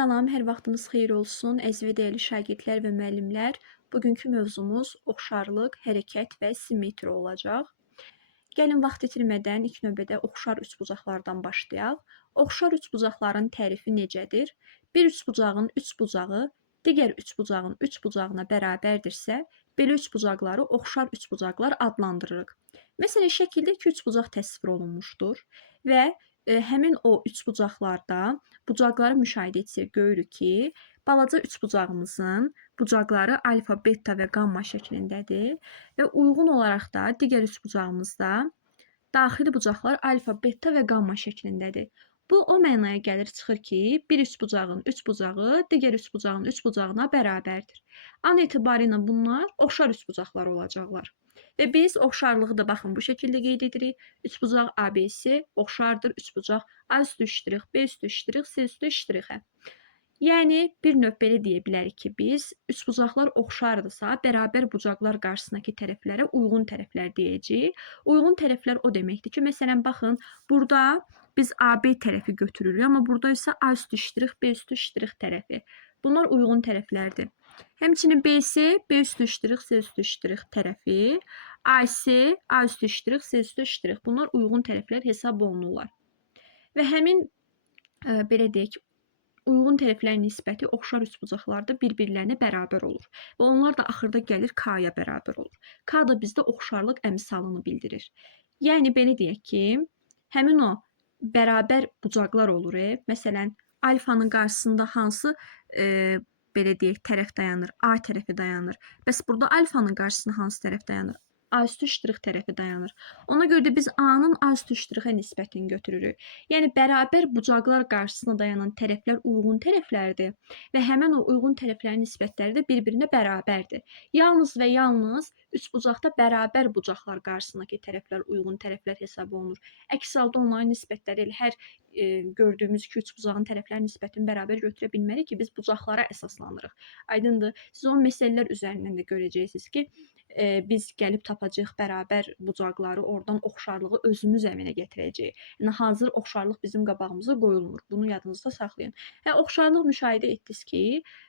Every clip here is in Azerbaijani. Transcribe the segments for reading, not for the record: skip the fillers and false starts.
Salam, hər vaxtınız xeyir olsun, əziz və dəyərli şagirdlər və müəllimlər. Bugünkü mövzumuz oxşarlıq, hərəkət və simmetriya olacaq. Gəlin vaxt itirmədən ilk növbədə oxşar üçbucaqlardan başlayaq. Oxşar üçbucaqların tərifi necədir? Bir üçbucağın üçbucağı digər üçbucağın üçbucağına bərabərdirsə, belə üçbucaqları oxşar üçbucaqlar adlandırırıq. Məsələn, şəkildə iki üçbucaq təsvir olunmuşdur və həmin o üçbucaqlarda bucaqları müşahidə etsək görürük ki, balaca üçbucağımızın bucaqları alfa, beta və qamma şəklindədir və uyğun olaraq da digər üçbucağımızda daxili bucaqlar alfa, beta və qamma şəklindədir. Bu o mənaya gəlir çıxır ki, bir üçbucağın üçbucağı digər üçbucağın üçbucağına bərabərdir. An etibarıyla bunlar oxşar üçbucaqlar olacaqlar. Və biz oxşarlığı da baxın bu şəkildə qeyd edirik. Üçbucaq ABC oxşardır üçbucaq A üstü ştrix, B üstü ştrix, C üstü ştrixə. Yəni bir növ belə deyə bilərik ki, biz üçbucaqlar oxşardırsa, bərabər bucaqlar qarşısındakı tərəflərə uyğun tərəflər deyəcəyik. Uyğun tərəflər o deməkdir ki, məsələn baxın, burada biz AB tərəfi götürürük, amma burada isə A üstü ştrix, B üstü ştrix tərəfi. Bunlar uyğun tərəflərdir. Həmçinin BC, B üstü ştrix, C üstü ştrix tərəfi, AC, A üstü ştrix, C üstü ştrix. Bunlar uyğun tərəflər hesab olunurlar. Və həmin belə deyək, uyğun tərəflərin nisbəti oxşar üçbucaqlarda bir-birlərinə bərabər olur. Və onlar da axırda gəlir K-ya bərabər olur. K da bizdə oxşarlıq əmsalını bildirir. Yəni belə deyək ki, həmin o bərabər bucaqlar olur. Məsələn, alfanın qarşısında hansı belə deyək tərəf dayanır? A tərəfi dayanır. Bəs burada alfanın qarşısında hansı tərəf dayanır? A üstü ştrix tərəfi dayanır. Ona görə də biz A-nın A üstü ştrixə nisbətini götürürük. Yəni, bərabər bucaqlar qarşısına dayanan tərəflər uyğun tərəflərdir və həmən o uyğun tərəflərin nisbətləri də bir-birinə bərabərdir. Yalnız və yalnız üçbucaqda bərabər bucaqlar qarşısındakı tərəflər uyğun tərəflər hesab olunur. Əks halda onların nisbətləri elə hər gördüyümüz iki üçbucağın tərəflərin nisbətini bərabər götürə bilmərik ki, biz bucaqlara əsaslanırıq. Aydındır. Siz o məsələlər üzərindən də görəcəksiniz ki, biz gəlib tapacağıq bərabər bucaqları, oradan oxşarlığı özümüz əmələ gətirəcəyik. Yəni, hazır oxşarlıq bizim qabağımıza qoyulmur. Bunu yadınızda saxlayın. Oxşarlıq müşahidə etdiniz ki,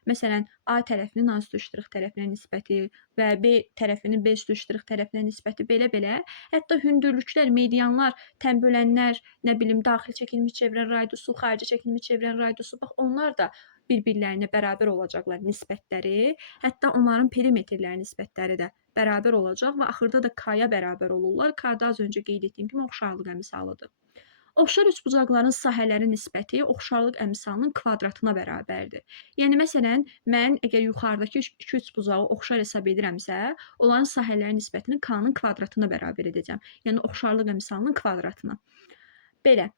məsələn, A tərəfinin A üstü ştrix tərəfinə nisbəti və B tərəfinin B üstü ştrix tərəfinə nisbəti belə-belə. Hətta hündürlüklər, medianlar, tənbölənlər, nə bilim, daxili çəkilmiş çevrən radiusu, xarici çəkilmiş çevrən radiusu, bax, onlar da bir-birlərinə bərabər olacaqlar nisbətləri. Hətta onların perimetrlərin nisbətləri də bərabər olacaq və axırda da K-ya bərabər olurlar. K da az öncə qeyd etdiyim kimi oxşarlıq əmsalıdır. Oxşar üçbucaqların sahələri nisbəti oxşarlıq əmsalının kvadratına bərabərdir. Yəni, məsələn, mən əgər yuxarıdakı iki üçbucağı oxşar hesab edirəmsə, onların sahələri nisbətini K-nın kvadratına bərabər edəcəm. Yəni, oxşarlıq əmsalının kvadratına. Belə.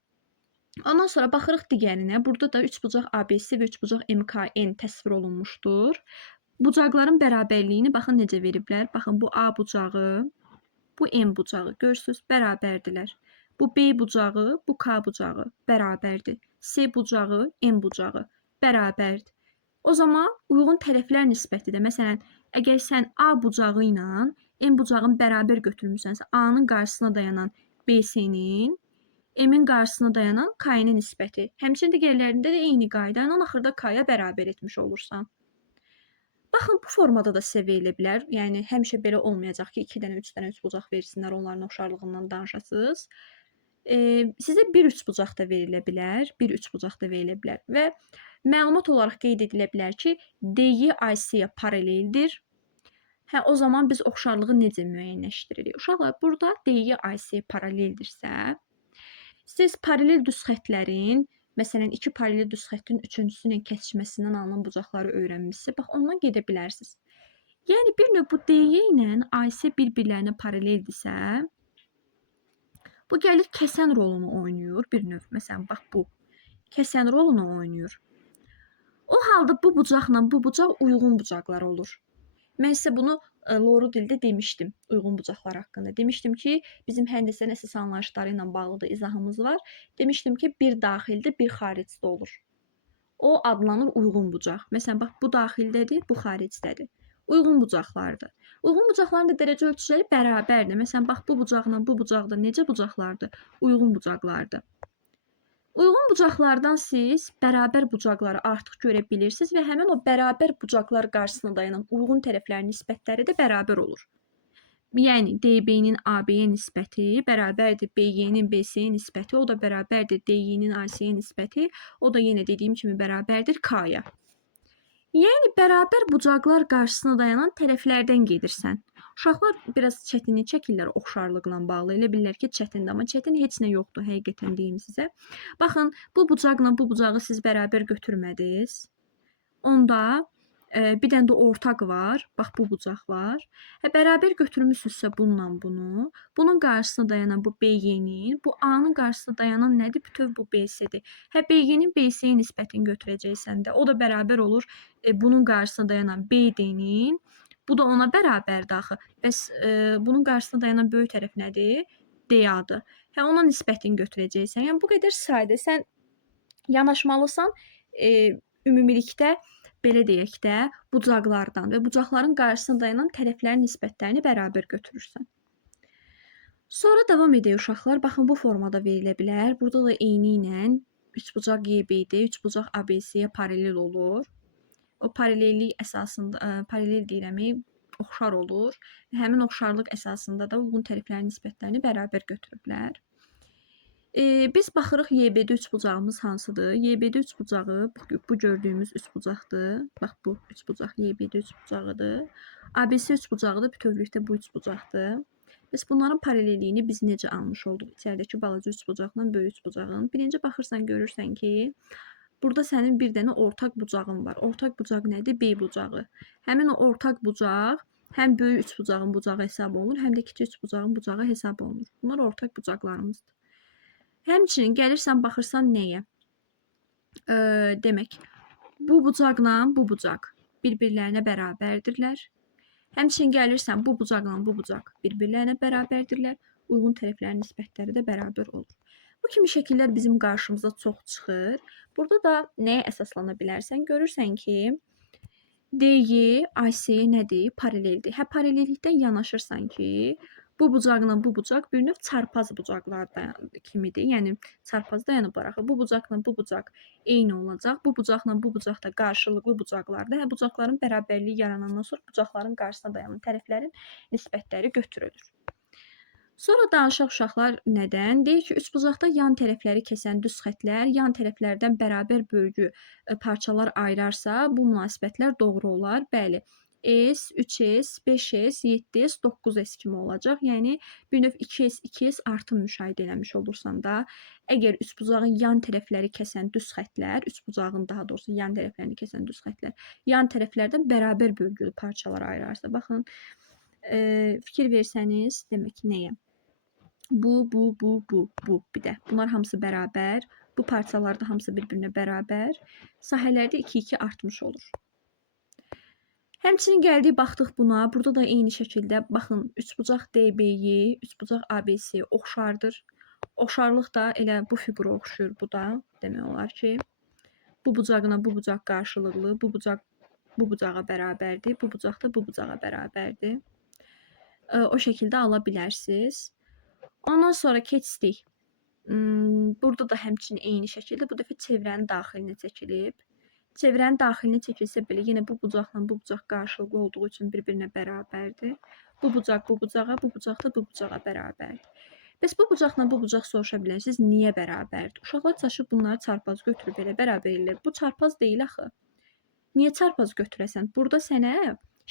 Ondan sonra baxırıq digərinə. Burada da üçbucaq ABC və üçbucaq MKN təsvir olunmuşdur. Bucaqların bərabərliyini baxın necə veriblər. Baxın, bu A bucağı, bu M bucağı. Görürsünüz, bərabərdirlər. Bu B bucağı, bu K bucağı bərabərdir. C bucağı, M bucağı bərabərdir. O zaman uyğun tərəflər nisbəti də, məsələn, əgər sən A bucağı ilə M bucağını bərabər götürmüsənsə, A-nın qarşısına dayanan BC-nin, M-in qarşısına dayanan K-nin nisbəti. Həmçinin digərlərində də eyni qayda ilə axırda K-ya bərabər etmiş olursan. Baxın, bu formada da sizə verilə bilər. Yəni, həmişə belə olmayacaq ki, 2 dənə, 3 dənə üçbucaq versinlər, onların oxşarlığından danışasınız. Sizə bir üçbucaq da verilə bilər, bir üçbucaq da verilə bilər və məlumat olaraq qeyd edilə bilər ki, D-yi IC-yə paraleldir. O zaman biz oxşarlığı necə müəyyənləşdiririk? Uşaqlar, burada D-yi IC paraleldirsə, siz paralel düz xətlərin, məsələn, iki paralel düz xəttin üçüncüsü ilə kəsişməsindən alınan bucaqları öyrənmişsə, bax, ondan gedə bilərsiniz. Yəni, bir növ bu D-y ilə IC bir-birlərinə paraleldirsə, bu gəlir kəsən rolunu oynayır bir növ. Məsələn, bax, bu kəsən rolunu oynayır. O halda bu bucaqla bu bucaq uyğun bucaqlar olur. Mən sizə bunu loru dildə demişdim, uyğun bucaqlar haqqında. Demişdim ki, bizim həndəsənin əsas anlayışları ilə bağlı da izahımız var. Demişdim ki, bir daxildə, bir xaricdə olur. O adlanır uyğun bucaq. Məsələn, bax, bu daxildədir, bu xaricdədir. Uyğun bucaqlardır. Uyğun bucaqların da dərəcə ölçüləri bərabərdir. Məsələn, bax, bu bucaqla bu bucaqda necə bucaqlardır? Uyğun bucaqlardır. Uyğun bucaqlardan siz bərabər bucaqları artıq görə bilirsiniz və həmin o bərabər bucaqlar qarşısında dayanan uyğun tərəflərin nisbətləri də bərabər olur. Yəni DB-nin AB-yə nisbəti bərabərdir BY-nin BC-yə nisbəti, o da bərabərdir DY-nin AC-yə nisbəti, o da yenə dediyim kimi bərabərdir K-ya. Yəni bərabər bucaqlar qarşısına dayanan tərəflərdən gedirsən. Uşaqlar biraz çətinlik çəkirlər oxşarlıqla bağlı. Elə bilirlər ki, çətindir, amma çətin heç nə yoxdur, həqiqətən deyim sizə. Baxın, bu bucaqla bu bucağı siz bərabər götürmədiniz. Onda bir dənə də ortaq var. Bax, bu bucaq var. Bərabər götürmüsünüzsə bununla bunu. Bunun qarşısına dayanan bu BY-nin, bu A-nın qarşısına dayanan nədir? Bütöv bu BC-dir. BY-nin BC-yə nisbətini götürəcəksən də, o da bərabər olur bunun qarşısına dayanan BD-nin. Bu da ona bərabərdir axı. Bəs bunun qarşısına dayanan böyük tərəf nədir? DA-dır. Ona nisbətini götürəcəksən. Yəni bu qədər sadə. Sən yanaşmalısan ümumilikdə belə deyək də, bucaqlardan və bucaqların qarşısında dayanan tərəflərin nisbətlərini bərabər götürürsən. Sonra davam edək uşaqlar. Baxın, bu formada verilə bilər. Burada da eyni ilə üçbucaq YB-dir, üçbucaq ABC-yə paralel olur. O paralellik əsasında, paralel deyirəm, oxşar olur və həmin oxşarlıq əsasında da uyğun tərəflərin nisbətlərini bərabər götürüblər. Biz baxırıq YB-də üçbucağımız hansıdır? YB-də üçbucağı bu gördüyümüz üçbucaqdır. Bax, bu üçbucaq YB-də üçbucağıdır. ABC üçbucağı da bütövlükdə bu üçbucaqdır. Biz bunların paralelliyini biz necə almış olduq? İçəridəki balaca üçbucaqla böyük üçbucağın. Birinci baxırsan, görürsən ki, burada sənin bir dənə ortaq bucağın var. Ortaq bucaq nədir? B bucağı. Həmin o ortaq bucaq həm böyük üçbucağın bucağı hesab olunur, həm də kiçik üçbucağın bucağı hesab olunur. Bunlar ortaq bucaqlarımızdır. Həmçinin gəlirsən, baxırsan nəyə? Demək, bu bucaqla bu bucaq bir-birlərinə bərabərdirlər. Həmçinin gəlirsən, bu bucaqla bu bucaq bir-birlərinə bərabərdirlər. Uyğun tərəflərin nisbətləri də bərabər olur. Bu kimi şəkillər bizim qarşımıza çox çıxır. Burada da nəyə əsaslana bilərsən? Görürsən ki, DY AC-yə nədir? Paraleldir. Paralellikdən yanaşırsan ki, bu bucaqla bu bucaq bir növ çarpaz bucaqlardan kimidir. Yəni çarpaz dayanıblar axı. Bu bucaqla bu bucaq eyni olacaq. Bu bucaqla bu bucaq da qarşılıqlı bucaqlardır. Bucaqların bərabərliyi yaranandan sonra bucaqların qarşısına dayanan tərəflərin nisbətləri götürülür. Sonra danışaq uşaqlar nədən? Deyir ki, üçbucaqda yan tərəfləri kəsən düz xətlər yan tərəflərdən bərabər bölgü parçalar ayırarsa, bu münasibətlər doğru olar. Bəli. S, 3S, 5S, 7S, 9S kimi olacaq. Yəni, bir növ 2S, 2S artım müşahidə eləmiş olursan da, əgər üçbucağın yan tərəfləri kəsən düz xətlər, üçbucağın daha doğrusu yan tərəflərini kəsən düz xətlər, yan tərəflərdən bərabər bölgülü parçalar ayırarsa, baxın, fikir versəniz, demək ki, nəyə? Bu. Bir də. Bunlar hamısı bərabər. Bu parçalar da hamısı bir-birinə bərabər. Sahələrdə 2-2 artmış olur. Həmçinin gəldik, baxdıq buna. Burada da eyni şəkildə, baxın, üçbucaq DB-yi, üçbucaq ABC oxşardır. Oxşarlıq da elə bu fiqura oxşuyur bu da. Demək olar ki, bu bucaqla bu bucaq qarşılıqlı, bu bucaq bu bucağa bərabərdir, bu bucaq da bu bucağa bərabərdir. O şəkildə ala bilərsiniz. Ondan sonra keçdik. Burada da həmçinin eyni şəkildə bu dəfə çevrənin daxilinə çəkilib. Çevrənin daxilinə çəkilsə belə yenə bu bucaqla bu bucaq qarşılıqlı olduğu üçün bir-birinə bərabərdir. Bu bucaq bu bucağa, bu bucaq da bu bucağa bərabərdir. Bəs bu bucaqla bu bucaq soruşa bilərsiniz, niyə bərabərdir? Uşaqlar çaşıb bunları çarpaz götürüb belə bərabər edirlər. Bu çarpaz deyil axı. Niyə çarpaz götürəsən? Burada sənə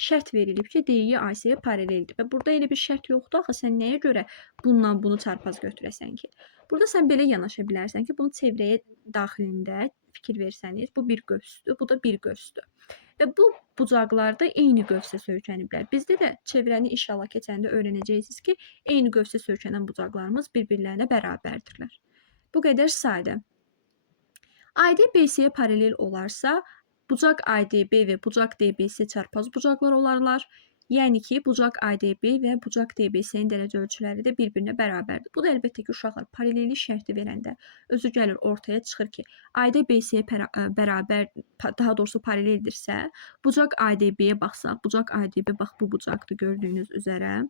şərt verilib ki, DY AC-yə paraleldir. Və burada elə bir şərt yoxdur axı, sən nəyə görə bununla bunu çarpaz götürəsən ki? Burada sən belə yanaşa bilərsən ki, bunu çevrəyə daxilində fikir versəniz, bu bir qövsdür, bu da bir qövsdür. Və bu bucaqlarda eyni qövsə söykəniblər. Bizdə də çevrəni inşallah keçəndə öyrənəcəksiniz ki, eyni qövsə söykənən bucaqlarımız bir-birlərinə bərabərdirlər. Bu qədər sadə. AD BC-yə paralel olarsa, bucaq ADB və bucaq DBC çarpaz bucaqlar olarlar. Yəni ki, bucaq ADB və bucaq DBC-nin dərəcə ölçüləri də bir-birinə bərabərdir. Bu da əlbəttə ki, uşaqlar paralellik şərti verəndə özü gəlir ortaya çıxır ki, AD BC-yə bərabər, daha doğrusu paraleldirsə, bucaq ADB-yə baxsaq, bucaq ADB bax bu bucaqdır gördüyünüz üzərə.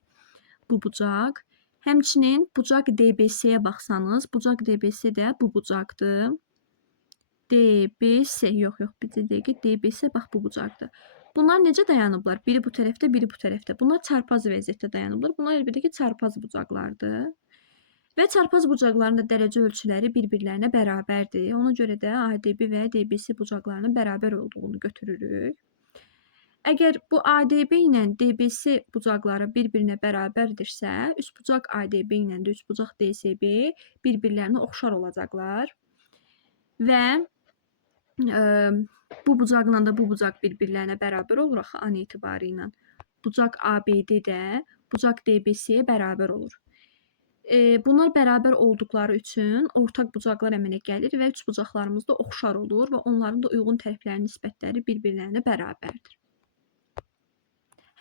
Bu bucaq. Həmçinin bucaq DBC-yə baxsanız, bucaq DBC də bu bucaqdır. DBC, yox, bir dəqiqə, DBC bax bu bucaqdır. Bunlar necə dayanıblar? Biri bu tərəfdə, biri bu tərəfdə. Bunlar çarpaz vəziyyətdə dayanıblar. Bunlar əlbəttə ki, çarpaz bucaqlardır. Və çarpaz bucaqların da dərəcə ölçüləri bir-birlərinə bərabərdir. Ona görə də ADB və DBC bucaqlarının bərabər olduğunu götürürük. Əgər bu ADB ilə DBC bucaqları bir-birinə bərabərdirsə, üçbucaq ADB ilə də üçbucaq DCB bir-birlərinə oxşar olacaqlar. Və bu bucaqla da bu bucaq bir-birlərinə bərabər olur axı an etibarı ilə. Bucaq ABD də bucaq DBC-yə bərabər olur. Bunlar bərabər olduqları üçün ortaq bucaqlar əmələ gəlir və üçbucaqlarımız da oxşar olur və onların da uyğun tərəflərinin nisbətləri bir-birlərinə bərabərdir.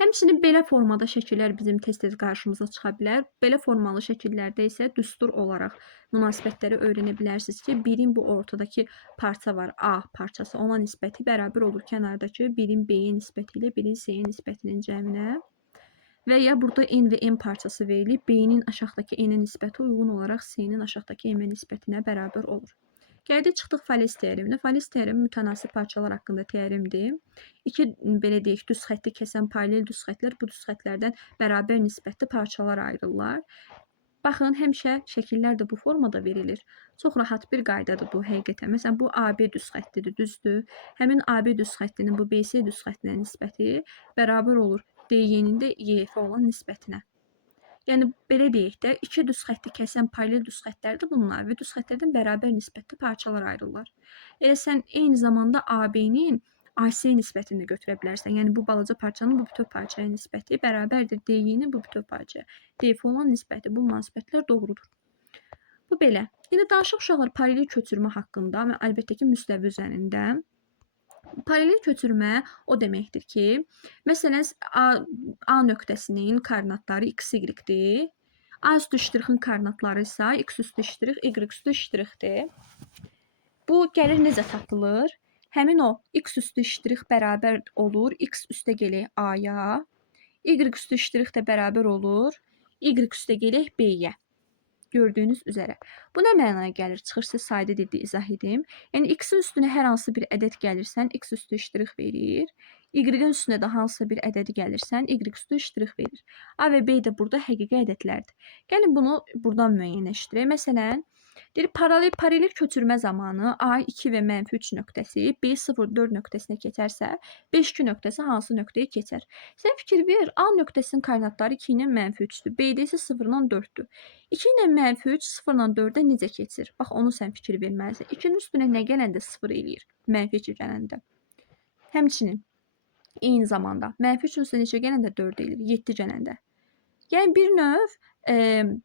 Həmçinin belə formada şəkillər bizim tez-tez qarşımıza çıxa bilər. Belə formalı şəkillərdə isə düstur olaraq münasibətləri öyrənə bilərsiniz ki, birin bu ortadakı parça var, A parçası, ona nisbəti bərabər olur kənardakı birin B-yə nisbəti ilə birin C-yə nisbətinin cəminə. Və ya burada N və M parçası verilib, B-nin aşağıdakı N-ə nisbəti uyğun olaraq C-nin aşağıdakı M-ə nisbətinə bərabər olur. Gəldik, çıxdıq Fales teoreminə. Fales teoremi mütənasib parçalar haqqında teoremdir. İki, belə deyək, düz xətti kəsən paralel düz xətlər bu düz xətlərdən bərabər nisbətli parçalar ayrılırlar. Baxın, həmişə şəkillər də bu formada verilir. Çox rahat bir qaydadır bu həqiqətən. Məsələn, bu AB düz xəttidir, düzdür. Həmin AB düz xəttinin bu BC düz xəttinə nisbəti bərabər olur DY-nin də YF olan nisbətinə. Yəni, belə deyək də, iki düz xətti kəsən paralel düz xəttlərdir bunlar və düz xəttlərdən bərabər nisbətli parçalar ayrılırlar. Elə sən eyni zamanda AB-nin AC nisbətini də götürə bilərsən. Yəni, bu balaca parçanın bu bütöv parçaya nisbəti bərabərdir DY-nin bu bütöv parçaya. DF olan nisbəti, bu münasibətlər doğrudur. Bu belə. Yine danışıq uşaqlar paralel köçürmə haqqında və əlbəttə ki, müstəvi üzərində. Paralel köçürmə o deməkdir ki, məsələn, A nöqtəsinin koordinatları x, y-dir. A üstü ştrixin koordinatları isə x üstü ştrix, y üstü ştrixdir. Bu gəlir necə tapılır? Həmin o x üstü ştrix bərabər olur x üstə gələk A-ya, y üstü ştrix də bərabər olur y üstə gələk B-yə. Gördüyünüz üzərə. Bu nə mənaya gəlir? Çıxır, siz sayda dildə izah edim. Yəni, x-in üstünə hər hansı bir ədəd gəlirsən, x üstü ştrix verir. Y-in üstünə də hansı bir ədədi gəlirsən, y üstü ştrix verir. A və B də burada həqiqi ədədlərdir. Gəlin, bunu buradan müəyyənləşdirək. Məsələn, paralel köçürmə zamanı A2 və -3 nöqtəsi B0-4 nöqtəsinə keçərsə, 5-2 nöqtəsi hansı nöqtəyə keçər? Sən fikir ver, A nöqtəsinin koordinatları 2 ilə -3-dür, B-də isə 0-dan 4-dür. 2 ilə -3 0-dan 4-ə necə keçir? Bax, onu sən fikir verməlisən. 2-nin üstünə nə gələndə 0 eləyir? -2 gələndə. Həmçinin, eyni zamanda, -3-ün üstünə neçə gələndə 4 eləyir? 7 gələndə. Yəni, bir növ,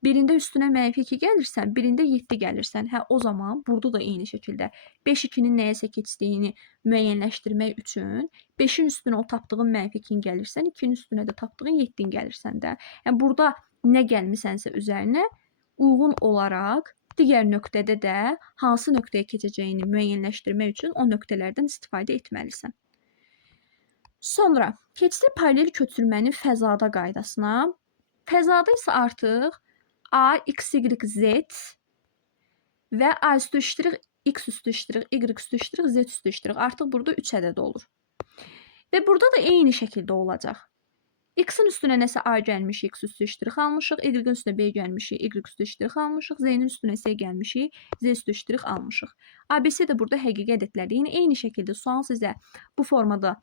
birində üstünə -2 gəlirsən, birində 7 gəlirsən. Hə, o zaman burada da eyni şəkildə 5-2-nin nəyəsə keçdiyini müəyyənləşdirmək üçün 5-in üstünə o tapdığın -2-in gəlirsən, 2-nin üstünə də tapdığın 7-in gəlirsən də. Yəni, burada nə gəlmisənsə üzərinə uyğun olaraq digər nöqtədə də hansı nöqtəyə keçəcəyini müəyyənləşdirmək üçün o nöqtələrdən istifadə etməlisən. Sonra, keçdik paralel köçürmənin fəzada qaydasına. Fəzada isə artıq A, x, y, z və A üstü ştrix, x üstü ştrix, y üstü ştrix, z üstü ştrix. Artıq burada 3 ədəd olur. Və burada da eyni şəkildə olacaq. X-in üstünə nəsə A gəlmişik, x üstü ştrix almışıq. Y-in üstünə B gəlmişik, y üstü ştrix almışıq. Z-nin üstünə S gəlmişik, z üstü ştrix almışıq. ABC də burada həqiqi ədədlərdir. Yəni, eyni şəkildə sual sizə bu formada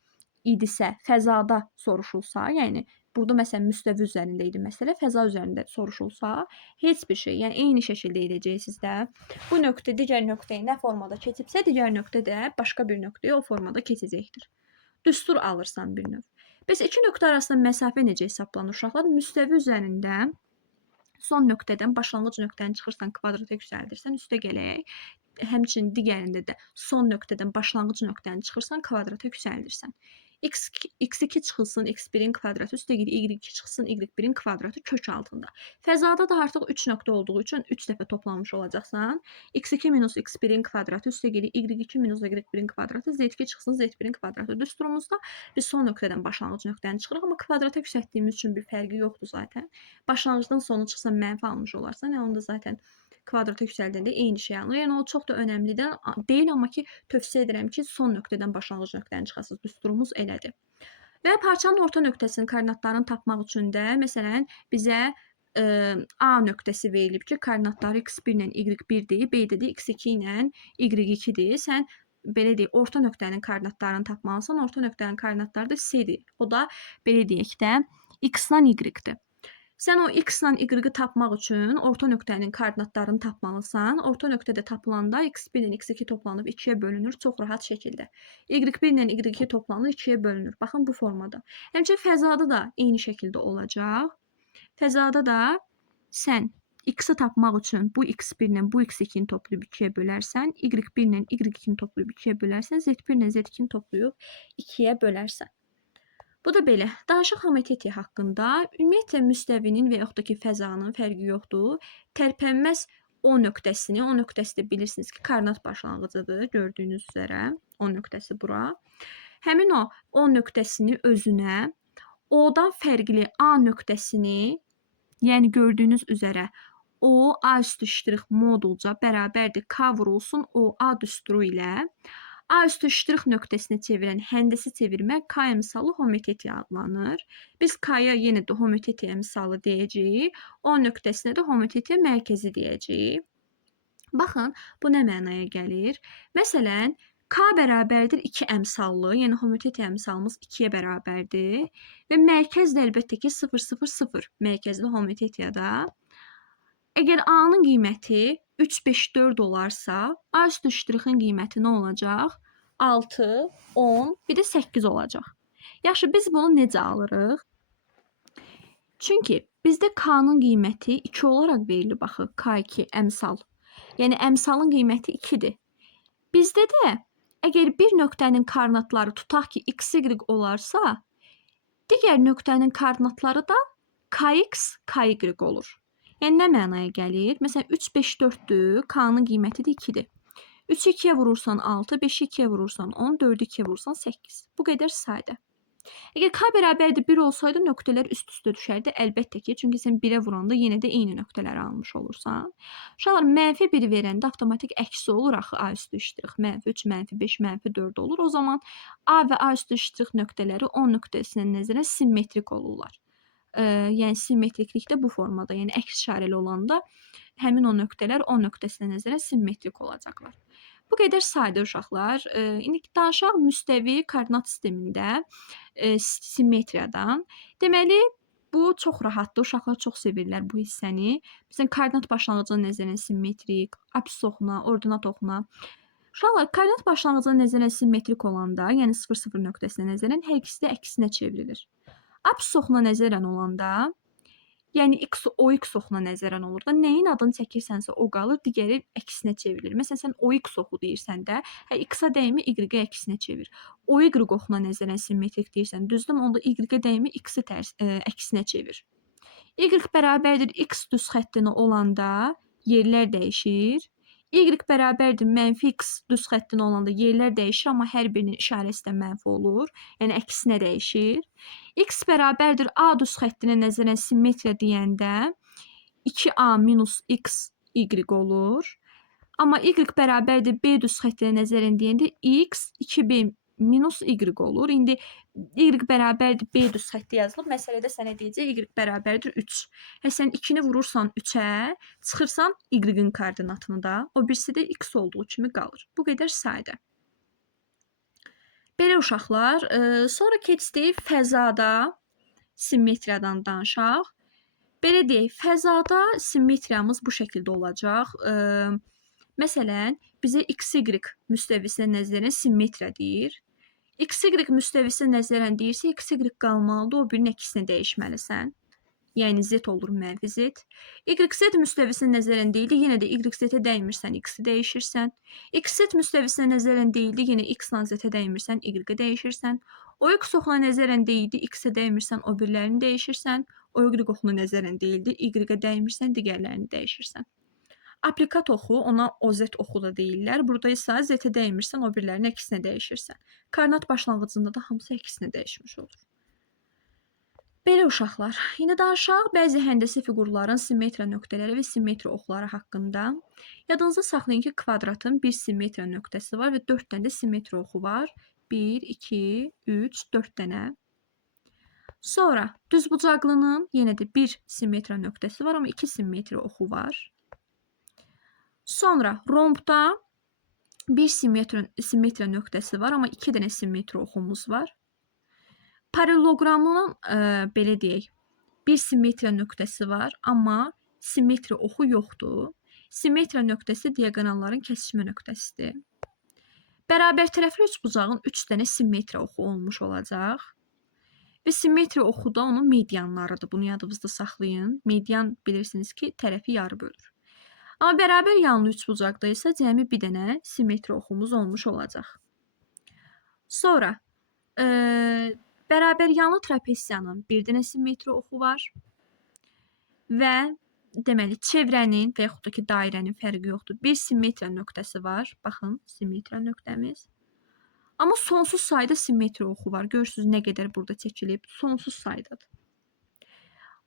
idisə, fəzada soruşulsa, yəni, burada məsələn müstəvi üzərində idi məsələ, fəza üzərində soruşulsa, heç bir şey, yəni eyni şəkildə edəcəksiniz də. Bu nöqtə digər nöqtəyə nə formada keçibsə, digər nöqtə də başqa bir nöqtəyə o formada keçəcəkdir. Düstur alırsan bir növ. Bəs iki nöqtə arasında məsafə necə hesablanır uşaqlar? Müstəvi üzərində son nöqtədən başlanğıc nöqtəni çıxırsan, kvadrata yüksəldirsən, üstə gələk. həmçinin digərində də son nöqtədən başlanğıc nöqtəni çıxırsan, kvadrata yüksəldirsən. x2 çıxılsın x1-in kvadratı üstə y2 çıxsın y1-in kvadratı kök altında. Fəzada da artıq 3 nöqtə olduğu üçün 3 dəfə toplamış olacaqsan. x2 minus x1-in kvadratı üstə y2 minus y1-in kvadratı z2 çıxsın z1-in kvadratı. Düsturumuzda biz son nöqtədən başlanğıc nöqtəni çıxırıq, amma kvadrata yüksəltdiyimiz üçün bir fərqi yoxdur zaten. Başlanğıcdan sonu çıxsa mənfi almış olarsan, yəni onda zaten kvadrata yüksəldəndə eyni şey alınır. Yəni o çox da önəmli deyil, amma ki tövsiyə edirəm ki, son nöqtədən başlanğıc nöqtəni çıxasınız. Düsturumuz elədir. Və parçanın orta nöqtəsinin koordinatlarını tapmaq üçün də məsələn bizə A nöqtəsi verilib ki, koordinatları x1 ilə y1-dir, B-də də x2 ilə y2-dir. Sən belə deyək, orta nöqtənin koordinatlarını tapmalısan. Orta nöqtənin koordinatları da C-dir. O da belə deyək də x-la y-dir. Sən o x-la y-i tapmaq üçün orta nöqtənin koordinatlarını tapmalısan. Orta nöqtədə tapılanda x1 ilə x2 toplanıb 2-yə bölünür çox rahat şəkildə. y1 ilə y2 toplanır 2-yə bölünür. Baxın bu formada. Həmçinin fəzada da eyni şəkildə olacaq. Fəzada da sən x-i tapmaq üçün bu x1 ilə bu x2-ni toplayıb 2-yə bölərsən, y1 ilə y2-ni toplayıb 2-yə bölərsən, z1 ilə z2-ni toplayıb 2-yə bölərsən. Bu da belə. Danışıq homotetriya haqqında. Ümumiyyətlə müstəvinin və yaxud da ki fəzanın fərqi yoxdur. Tərpənməz O nöqtəsini, O nöqtəsi də bilirsiniz ki, koordinat başlanğıcıdır, gördüyünüz üzrə. O nöqtəsi bura. Həmin O nöqtəsini özünə O-dan fərqli A nöqtəsini, yəni gördüyünüz üzrə O, A üstü ştrix modulca bərabərdir K vurulsun O, A düsturu ilə A üstü ştrix nöqtəsinə çevirən həndəsi çevirmə K əmsalı homotetriya adlanır. Biz K-ya yenə də homotetriya əmsalı deyəcəyik. O nöqtəsinə də homotetriya mərkəzi deyəcəyik. Baxın, bu nə mənaya gəlir? Məsələn, K bərabərdir 2 əmsallı, yəni homotetriya əmsalımız 2-yə bərabərdir. Və mərkəz də əlbəttə ki 0, 0, 0 mərkəzli homotetriyada. Əgər A-nın qiyməti 3, 5, 4 olarsa, A üstü ştrixin qiyməti nə olacaq? 6, 10, bir də 8 olacaq. Yaxşı, biz bunu necə alırıq? Çünki bizdə K-nın qiyməti 2 olaraq verilir, baxın, K2 əmsal. Yəni, əmsalın qiyməti 2-dir. Bizdə də, əgər bir nöqtənin koordinatları tutaq ki, x, y olarsa, digər nöqtənin koordinatları da kx, ky olur. Yəni, nə mənaya gəlir? Məsələn, 3, 5, 4-dür, K-nın qiyməti də 2-dir. 3-ü 2-yə vurursan 6, 5-i 2-yə vurursan 10, 4-ü 2-yə vurursan 8. Bu qədər sadə. Əgər K bərabərdir 1 olsaydı, nöqtələr üst-üstə düşərdi. Əlbəttə ki, çünki sən 1-ə vuranda yenə də eyni nöqtələri almış olursan. Uşaqlar, mənfi 1 verəndə avtomatik əksi olur axı A üstü ştrix. Mənfi 3, mənfi 5, mənfi 4 olur. O zaman A və A üstü ştrix nöqtələri O nöqtəsindən nəzərən simmetrik olurlar. Yəni simmetriklik də bu formada, yəni əks işarəli olanda həmin o nöqtələr O nöqtəsinə nəzərən simmetrik olacaqlar. Bu qədər sadə uşaqlar. İndi danışaq müstəvi koordinat sistemində simmetriyadan. Deməli, bu çox rahatdır. Uşaqlar çox sevirlər bu hissəni. Məsələn, koordinat başlanğıcına nəzərən simmetrik, apsis oxuna, ordinat oxuna. Uşaqlar, koordinat başlanğıcına nəzərən simmetrik olanda, yəni 0-0 nöqtəsinə nəzərən hər ikisi də əksinə çevrilir. Apsis oxuna nəzərən olanda, yəni OX oxuna nəzərən olur da, nəyin adını çəkirsənsə o qalır, digəri əksinə çevrilir. Məsələn, sən OX oxu deyirsən də, X-a dəyimi Y-ə əksinə çevir. OY oxuna nəzərən simmetrik deyirsən, düzdür, onda Y-ə dəyimi X-i əksinə çevir. Y bərabərdir X düz xəttinə olanda yerlər dəyişir. Y bərabərdir mənfi X düz xəttinə olanda yerlər dəyişir, amma hər birinin işarəsi də mənfi olur. Yəni, əksinə dəyişir. X bərabərdir A düz xəttinə nəzərən simmetriya deyəndə 2A minus X Y olur. Amma Y bərabərdir B düz xəttinə nəzərən deyəndə X 2B minus Y olur. İndi Y bərabərdir B düz xətti yazılıb. Məsələdə sənə deyəcək Y bərabərdir 3. Sən 2-ni vurursan 3-ə, çıxırsan Y-in koordinatını da. O birisi də X olduğu kimi qalır. Bu qədər sadə. Belə uşaqlar, sonra keçdik fəzada simmetriyadan danışaq. Belə deyək, fəzada simmetriyamız bu şəkildə olacaq. Məsələn, bizə XY müstəvisinə nəzərən simmetriya deyir. XY müstəvisinə nəzərən deyirsə, XY qalmalıdır, o birinin əkisini dəyişməlisən. Yəni z olur mənfi z. YZ müstəvisinə nəzərən deyildi, yenə də YZ-ə dəymirsən, x-i dəyişirsən. XZ müstəvisinə nəzərən deyildi, yenə x-la z-ə dəymirsən, y-i dəyişirsən. O x oxuna nəzərən deyildi, x-ə dəymirsən, o birlərini dəyişirsən. O y oxuna nəzərən deyildi, y-ə dəymirsən, digərlərini dəyişirsən. Aplikat oxu, ona OZ oxu da deyirlər. Burada isə z-ə dəymirsən, o birlərinin əksinə dəyişirsən. Koordinat başlanğıcında da hamısı əksinə dəyişmiş olur. Belə uşaqlar, indi danışaq bəzi həndəsi fiqurların simmetriya nöqtələri və simmetriya oxları haqqında. Yadınızda saxlayın ki, kvadratın bir simmetriya nöqtəsi var və 4 dənə də simmetriya oxu var. 1, 2, 3, 4 dənə. Sonra düzbucaqlının yenə də bir simmetriya nöqtəsi var, amma 2 simmetriya oxu var. Sonra rombda bir simmetriya nöqtəsi var, amma 2 dənə simmetriya oxumuz var. Paralleloqramın belə deyək, bir simmetriya nöqtəsi var, amma simmetriya oxu yoxdur. Simmetriya nöqtəsi diaqonalların kəsişmə nöqtəsidir. Bərabər tərəfli üçbucağın 3 dənə simmetriya oxu olmuş olacaq. Və simmetriya oxu da onun medianlarıdır. Bunu yadınızda saxlayın. Median bilirsiniz ki, tərəfi yarı bölür. Amma bərabər yanlı üçbucaqda isə cəmi bir dənə simmetriya oxumuz olmuş olacaq. Sonra bərabər yanlı trapesiyanın bir dənə simmetriya oxu var və deməli çevrənin və yaxud da ki dairənin fərqi yoxdur. Bir simmetriya nöqtəsi var. Baxın, simmetriya nöqtəmiz. Amma sonsuz sayda simmetriya oxu var. Görürsünüz nə qədər burada çəkilib. Sonsuz saydadır.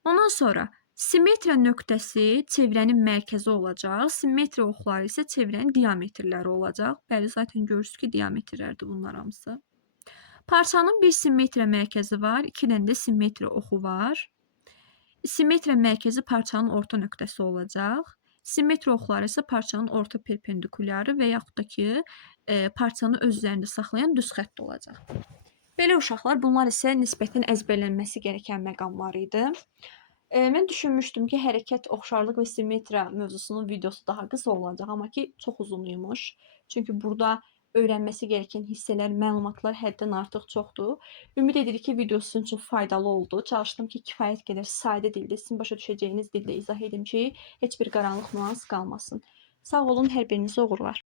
Ondan sonra simmetriya nöqtəsi çevrənin mərkəzi olacaq. Simmetriya oxları isə çevrənin diametrləri olacaq. Bəli, zaten görürsünüz ki, diametrlərdir bunlar hamısı. Parçanın bir simmetriya mərkəzi var, 2 dənə də simmetriya oxu var. Simmetriya mərkəzi parçanın orta nöqtəsi olacaq. Simmetriya oxları isə parçanın orta perpendikulyarı və yaxud da ki, parçanı öz üzərində saxlayan düz xətt olacaq. Belə uşaqlar, bunlar isə nisbətən əzbərlənməsi gerəkən məqamlar idi. Mən düşünmüşdüm ki, hərəkət, oxşarlıq və simmetriya mövzusunun videosu daha qısa olacaq, amma ki, çox uzun imiş. Çünki burada öyrənməsi gerəkən hissələr, məlumatlar həddən artıq çoxdur. Ümid edirik ki, video sizin üçün faydalı oldu. Çalışdım ki, kifayət qədər sadə dildə, sizin başa düşəcəyiniz dildə izah edim ki, heç bir qaranlıq nüans qalmasın. Sağ olun, hər birinizi uğurlar.